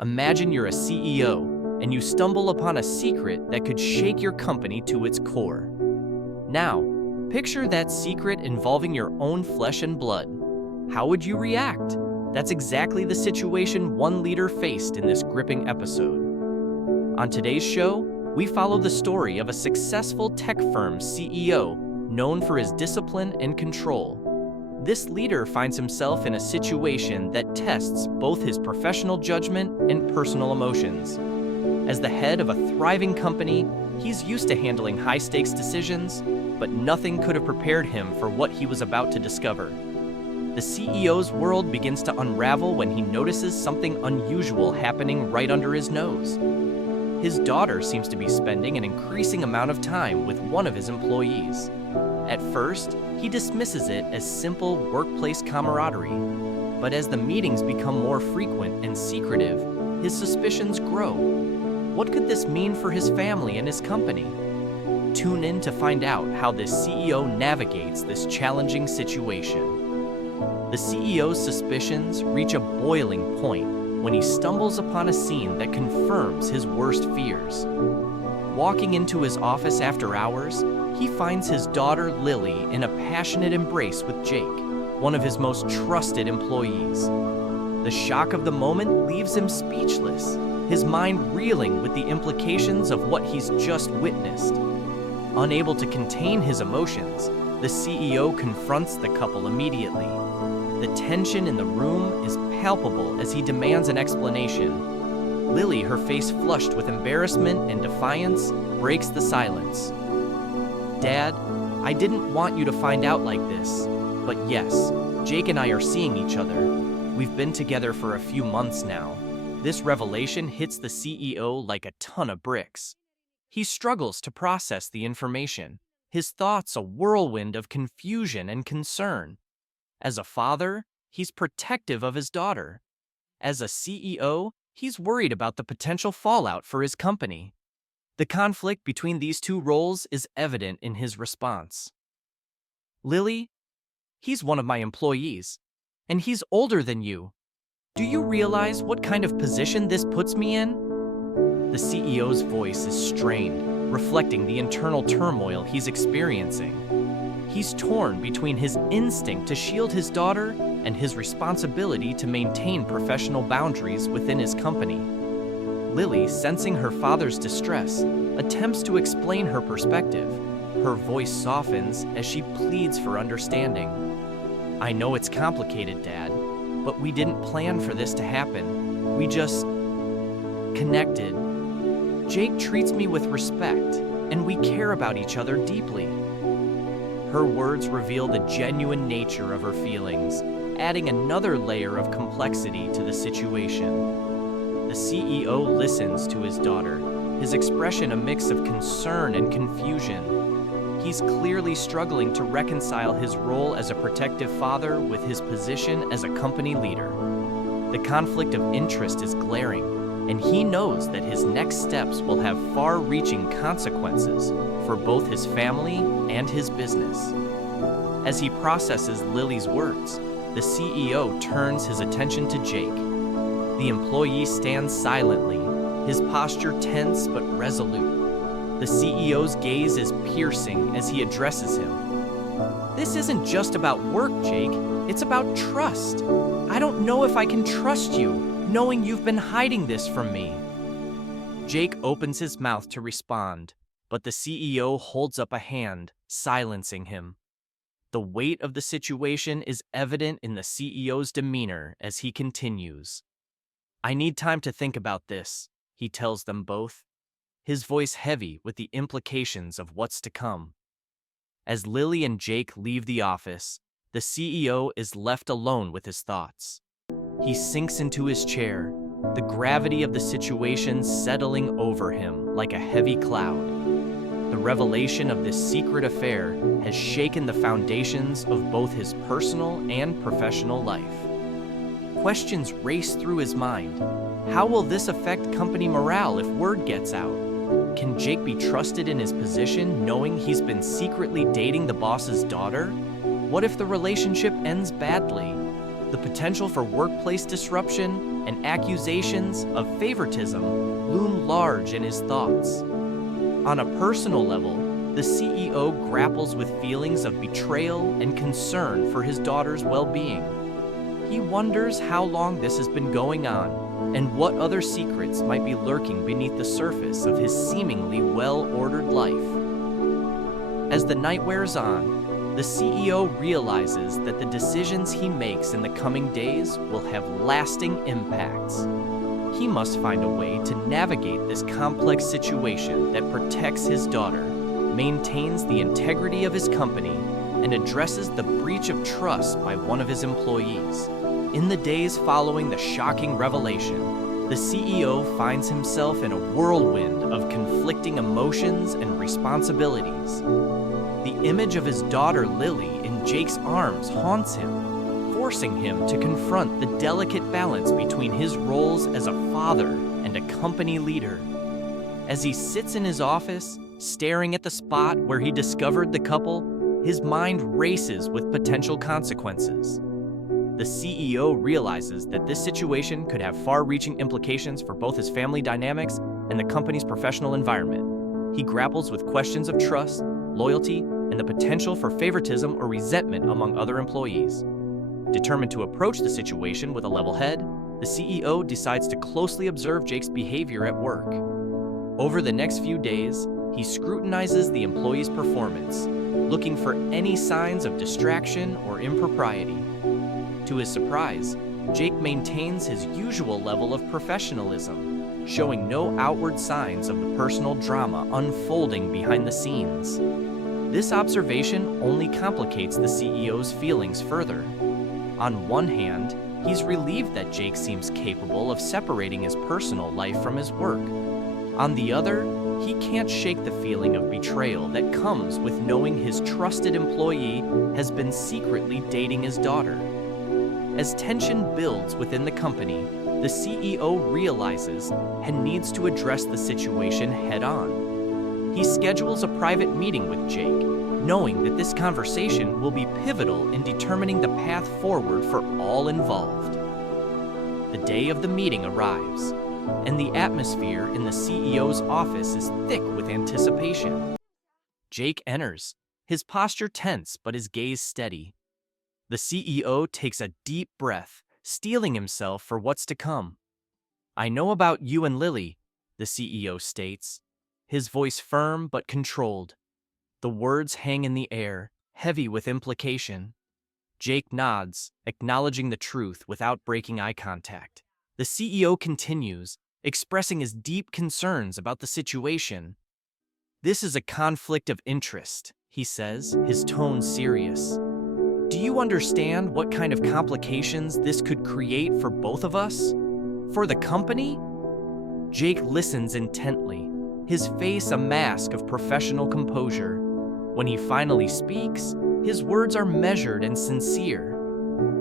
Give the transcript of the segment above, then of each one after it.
Imagine you're a CEO and you stumble upon a secret that could shake your company to its core. Now, picture that secret involving your own flesh and blood. How would you react? That's exactly the situation one leader faced in this gripping episode. On today's show, we follow the story of a successful tech firm CEO known for his discipline and control. This leader finds himself in a situation that tests both his professional judgment and personal emotions. As the head of a thriving company, he's used to handling high-stakes decisions, but nothing could have prepared him for what he was about to discover. The CEO's world begins to unravel when he notices something unusual happening right under his nose. His daughter seems to be spending an increasing amount of time with one of his employees. At first, he dismisses it as simple workplace camaraderie, but as the meetings become more frequent and secretive, his suspicions grow. What could this mean for his family and his company? Tune in to find out how this CEO navigates this challenging situation. The CEO's suspicions reach a boiling point when he stumbles upon a scene that confirms his worst fears. Walking into his office after hours, he finds his daughter Lily in a passionate embrace with Jake, one of his most trusted employees. The shock of the moment leaves him speechless, his mind reeling with the implications of what he's just witnessed. Unable to contain his emotions, the CEO confronts the couple immediately. The tension in the room is palpable as he demands an explanation. Lily, her face flushed with embarrassment and defiance, breaks the silence. "Dad, I didn't want you to find out like this, but yes, Jake and I are seeing each other. We've been together for a few months now." This revelation hits the CEO like a ton of bricks. He struggles to process the information, his thoughts a whirlwind of confusion and concern. As a father, he's protective of his daughter. As a CEO, he's worried about the potential fallout for his company. The conflict between these two roles is evident in his response. "Lily, he's one of my employees, and he's older than you. Do you realize what kind of position this puts me in?" The CEO's voice is strained, reflecting the internal turmoil he's experiencing. He's torn between his instinct to shield his daughter and his responsibility to maintain professional boundaries within his company. Lily, sensing her father's distress, attempts to explain her perspective. Her voice softens as she pleads for understanding. "I know it's complicated, Dad, but we didn't plan for this to happen. We just connected. Jake treats me with respect, and we care about each other deeply." Her words reveal the genuine nature of her feelings, adding another layer of complexity to the situation. The CEO listens to his daughter, his expression a mix of concern and confusion. He's clearly struggling to reconcile his role as a protective father with his position as a company leader. The conflict of interest is glaring, and he knows that his next steps will have far-reaching consequences for both his family and his business. As he processes Lily's words, the CEO turns his attention to Jake. The employee stands silently, his posture tense but resolute. The CEO's gaze is piercing as he addresses him. "This isn't just about work, Jake. It's about trust. I don't know if I can trust you, knowing you've been hiding this from me." Jake opens his mouth to respond, but the CEO holds up a hand, silencing him. The weight of the situation is evident in the CEO's demeanor as he continues. "I need time to think about this," he tells them both, his voice heavy with the implications of what's to come. As Lily and Jake leave the office, the CEO is left alone with his thoughts. He sinks into his chair, the gravity of the situation settling over him like a heavy cloud. The revelation of this secret affair has shaken the foundations of both his personal and professional life. Questions race through his mind. How will this affect company morale if word gets out? Can Jake be trusted in his position knowing he's been secretly dating the boss's daughter? What if the relationship ends badly? The potential for workplace disruption and accusations of favoritism loom large in his thoughts. On a personal level, the CEO grapples with feelings of betrayal and concern for his daughter's well-being. He wonders how long this has been going on and what other secrets might be lurking beneath the surface of his seemingly well-ordered life. As the night wears on, the CEO realizes that the decisions he makes in the coming days will have lasting impacts. He must find a way to navigate this complex situation that protects his daughter, maintains the integrity of his company, and addresses the breach of trust by one of his employees. In the days following the shocking revelation, the CEO finds himself in a whirlwind of conflicting emotions and responsibilities. The image of his daughter Lily in Jake's arms haunts him, forcing him to confront the delicate balance between his roles as a father and a company leader. As he sits in his office, staring at the spot where he discovered the couple, his mind races with potential consequences. The CEO realizes that this situation could have far-reaching implications for both his family dynamics and the company's professional environment. He grapples with questions of trust, loyalty, and the potential for favoritism or resentment among other employees. Determined to approach the situation with a level head, the CEO decides to closely observe Jake's behavior at work. Over the next few days, he scrutinizes the employee's performance, looking for any signs of distraction or impropriety. To his surprise, Jake maintains his usual level of professionalism, showing no outward signs of the personal drama unfolding behind the scenes. This observation only complicates the CEO's feelings further. On one hand, he's relieved that Jake seems capable of separating his personal life from his work. On the other, he can't shake the feeling of betrayal that comes with knowing his trusted employee has been secretly dating his daughter. As tension builds within the company, the CEO realizes and needs to address the situation head-on. He schedules a private meeting with Jake, knowing that this conversation will be pivotal in determining the path forward for all involved. The day of the meeting arrives, and the atmosphere in the CEO's office is thick with anticipation. Jake enters, his posture tense but his gaze steady. The CEO takes a deep breath, steeling himself for what's to come. "I know about you and Lily," the CEO states, his voice firm but controlled. The words hang in the air, heavy with implication. Jake nods, acknowledging the truth without breaking eye contact. The CEO continues, expressing his deep concerns about the situation. "This is a conflict of interest," he says, his tone serious. "Do you understand what kind of complications this could create for both of us? For the company?" Jake listens intently, his face a mask of professional composure. When he finally speaks, his words are measured and sincere.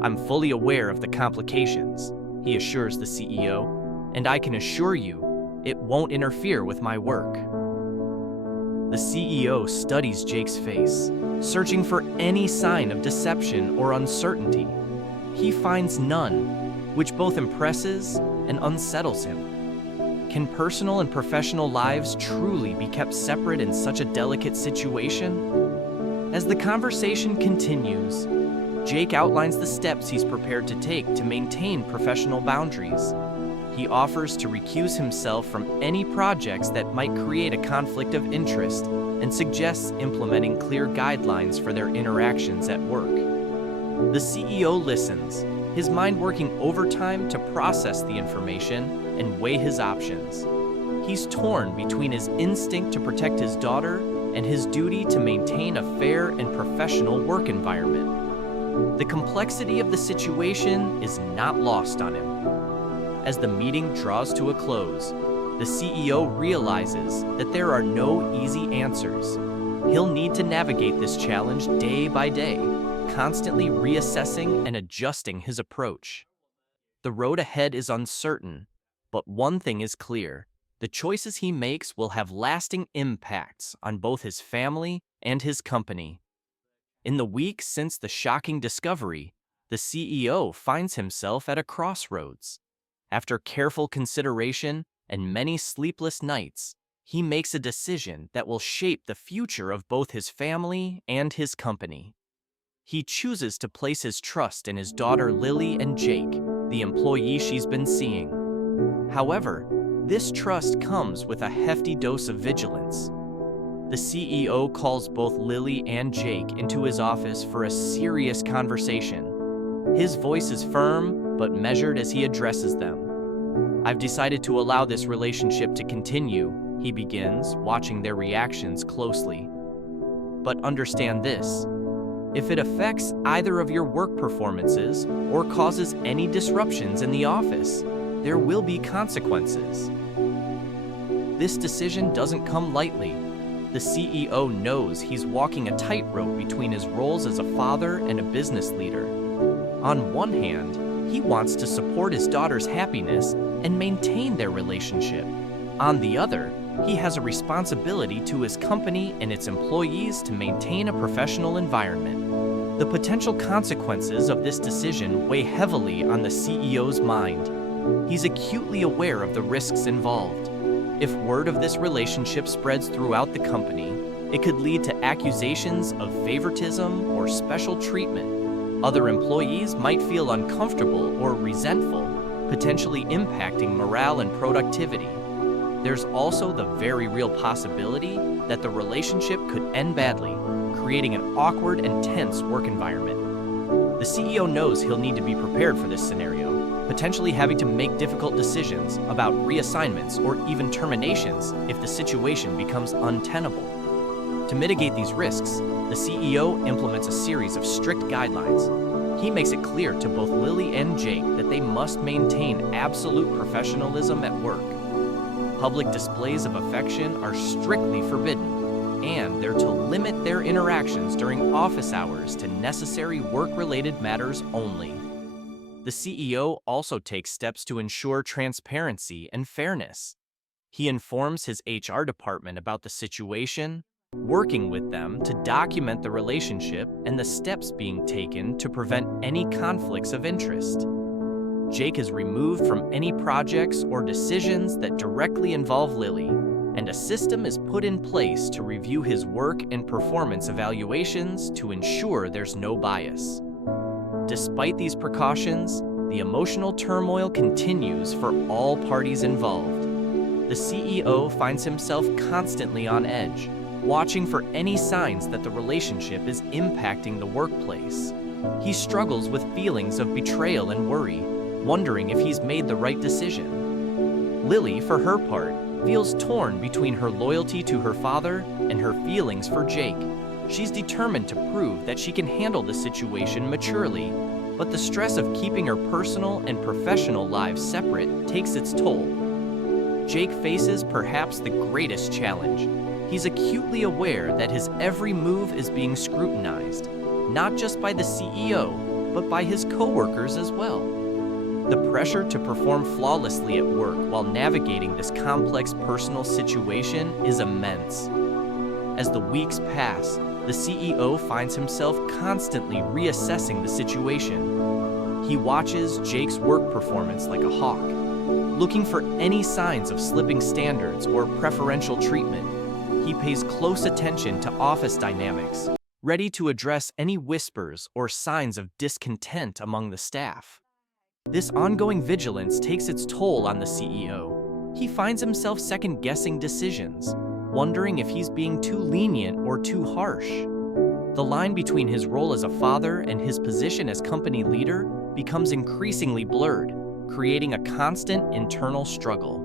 "I'm fully aware of the complications," he assures the CEO, "and I can assure you, it won't interfere with my work." The CEO studies Jake's face, searching for any sign of deception or uncertainty. He finds none, which both impresses and unsettles him. Can personal and professional lives truly be kept separate in such a delicate situation? As the conversation continues, Jake outlines the steps he's prepared to take to maintain professional boundaries. He offers to recuse himself from any projects that might create a conflict of interest and suggests implementing clear guidelines for their interactions at work. The CEO listens, his mind working overtime to process the information and weigh his options. He's torn between his instinct to protect his daughter and his duty to maintain a fair and professional work environment. The complexity of the situation is not lost on him. As the meeting draws to a close, the CEO realizes that there are no easy answers. He'll need to navigate this challenge day by day, constantly reassessing and adjusting his approach. The road ahead is uncertain, but one thing is clear: the choices he makes will have lasting impacts on both his family and his company. In the weeks since the shocking discovery, the CEO finds himself at a crossroads. After careful consideration and many sleepless nights, he makes a decision that will shape the future of both his family and his company. He chooses to place his trust in his daughter Lily and Jake, the employee she's been seeing. However, this trust comes with a hefty dose of vigilance. The CEO calls both Lily and Jake into his office for a serious conversation. His voice is firm but measured as he addresses them. "I've decided to allow this relationship to continue," he begins, watching their reactions closely. "But understand this. If it affects either of your work performances or causes any disruptions in the office, there will be consequences." This decision doesn't come lightly. The CEO knows he's walking a tightrope between his roles as a father and a business leader. On one hand, he wants to support his daughter's happiness and maintain their relationship. On the other, he has a responsibility to his company and its employees to maintain a professional environment. The potential consequences of this decision weigh heavily on the CEO's mind. He's acutely aware of the risks involved. If word of this relationship spreads throughout the company, it could lead to accusations of favoritism or special treatment. Other employees might feel uncomfortable or resentful, potentially impacting morale and productivity. There's also the very real possibility that the relationship could end badly, creating an awkward and tense work environment. The CEO knows he'll need to be prepared for this scenario, potentially having to make difficult decisions about reassignments or even terminations if the situation becomes untenable. To mitigate these risks, the CEO implements a series of strict guidelines. He makes it clear to both Lily and Jake that they must maintain absolute professionalism at work. Public displays of affection are strictly forbidden, and they're to limit their interactions during office hours to necessary work-related matters only. The CEO also takes steps to ensure transparency and fairness. He informs his HR department about the situation, working with them to document the relationship and the steps being taken to prevent any conflicts of interest. Jake is removed from any projects or decisions that directly involve Lily, and a system is put in place to review his work and performance evaluations to ensure there's no bias. Despite these precautions, the emotional turmoil continues for all parties involved. The CEO finds himself constantly on edge, watching for any signs that the relationship is impacting the workplace. He struggles with feelings of betrayal and worry, wondering if he's made the right decision. Lily, for her part, feels torn between her loyalty to her father and her feelings for Jake. She's determined to prove that she can handle the situation maturely, but the stress of keeping her personal and professional lives separate takes its toll. Jake faces perhaps the greatest challenge. He's acutely aware that his every move is being scrutinized, not just by the CEO, but by his coworkers as well. The pressure to perform flawlessly at work while navigating this complex personal situation is immense. As the weeks pass, the CEO finds himself constantly reassessing the situation. He watches Jake's work performance like a hawk, looking for any signs of slipping standards or preferential treatment. He pays close attention to office dynamics, ready to address any whispers or signs of discontent among the staff. This ongoing vigilance takes its toll on the CEO. He finds himself second-guessing decisions, wondering if he's being too lenient or too harsh. The line between his role as a father and his position as company leader becomes increasingly blurred, creating a constant internal struggle.